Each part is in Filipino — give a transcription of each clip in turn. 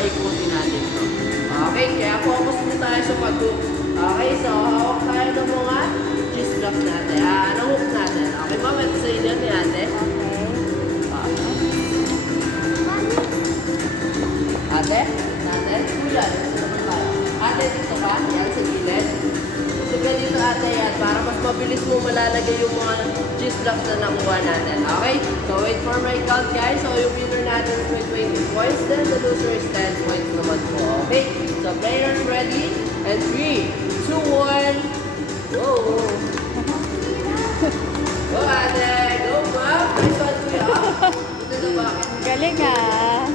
paikutin natin to. Okay, kaya focus mo tayo sa pag-hook. Okay, so hawak tayo ng mga cheese blocks natin. Ng hook natin. Okay, ma'am, ito sa inyo ni ate. Ate? Ate? Kuya, dito naman tayo. Ate, dito ka? Yan, sa gilid. So, ganito ate yan, para mas mabilis mo malalagay yung mga cheese blocks na nakuha natin. Okay? So, wait for my count, guys. So, yung winner natin is may 20 points, then the loser is 10 points naman po. Okay? So, players ready? And 3, 2, 1. Go! Go, ate! Go, ma'am! Nice one, kuya. Ito na bakit? Galing ah.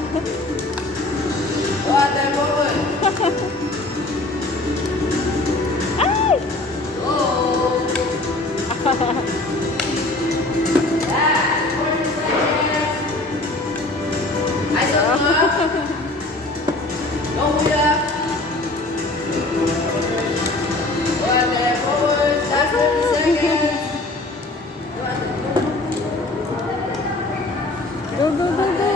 Go, ate! Forward! Ay! Go! Last 40 seconds! Nice one, ma'am! Go, kuya! Go, ate! Forward! Last 30 seconds! Go, go, go, go.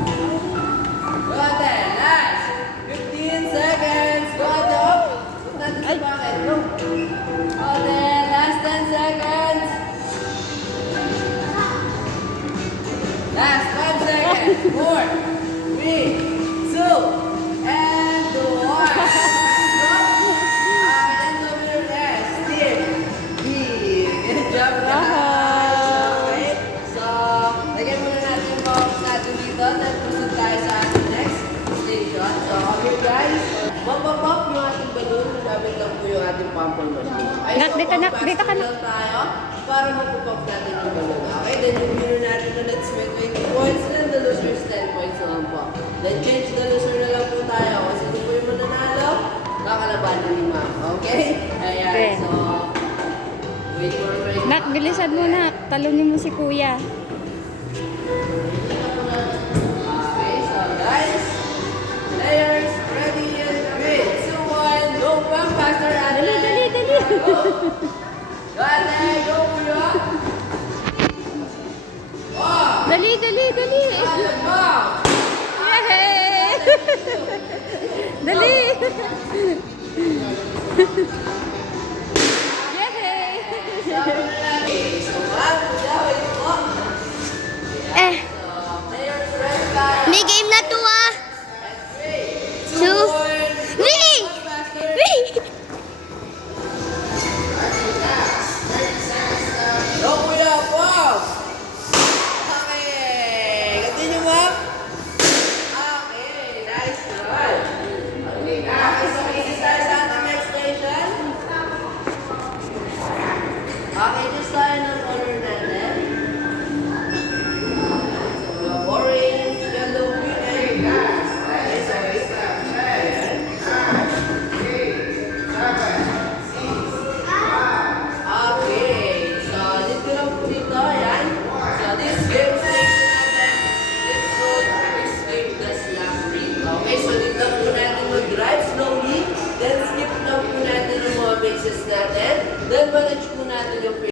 Go ate, last 15 seconds. Go ate, up. Huwag natin sa bakit. Go. Ate, last 10 seconds. Last 5 seconds. 4, 3, 2, and 1. Go. And the winner is Team B. Good job, guys. Okay. So, lagyan muna natin yung box natin dito. Then, proceed tayo sa ating next station. So, okay guys. Mapapop yung ating balloon. Gamit lang po yung ating pumper machine. Ay, so, Dito ka na. lang tayo para mapapop natin yung balloon. Okay, then yung winner natin ulit is may 20 points. Then the loser is 10 points naman po. Then change the loser na lang po tayo. Kasi kung po yung mananalo, kakalabanin ni ma'am. Okay? Ayan. Okay. So, wait for my... Nak, bilisan mo na. Talunin mo si kuya. Okay, so guys, players, ready and 3, 2, 1, go pump faster, ate! Dali, dali, dali. Go! Go, ate! Go, kuya! Oh! Dali, dali, dali. Ate, bang! Yay! Dali. Yay! Sabi na lang. Okay, so ma'am, kuya, wait po. Eh, So, players, ready tayo. May game na to ah. 3, 2, Two. 1, Three. pump faster. Wait. Go, kuya, pump! Okay, continue, ma'am. Okay, nice one. Okay, guys, so easy tayo sa ating next station. Okay, just tayo ng color natin. So, we have orange, yellow, green, and black. Okay, so okay, so dito lang po dito, ayan. So this game station natin, it's called Escape the Slap-Free. Okay, so dito po natin mag-drive slowly, then skip lang po natin yung mga mixes natin, then manage po natin yung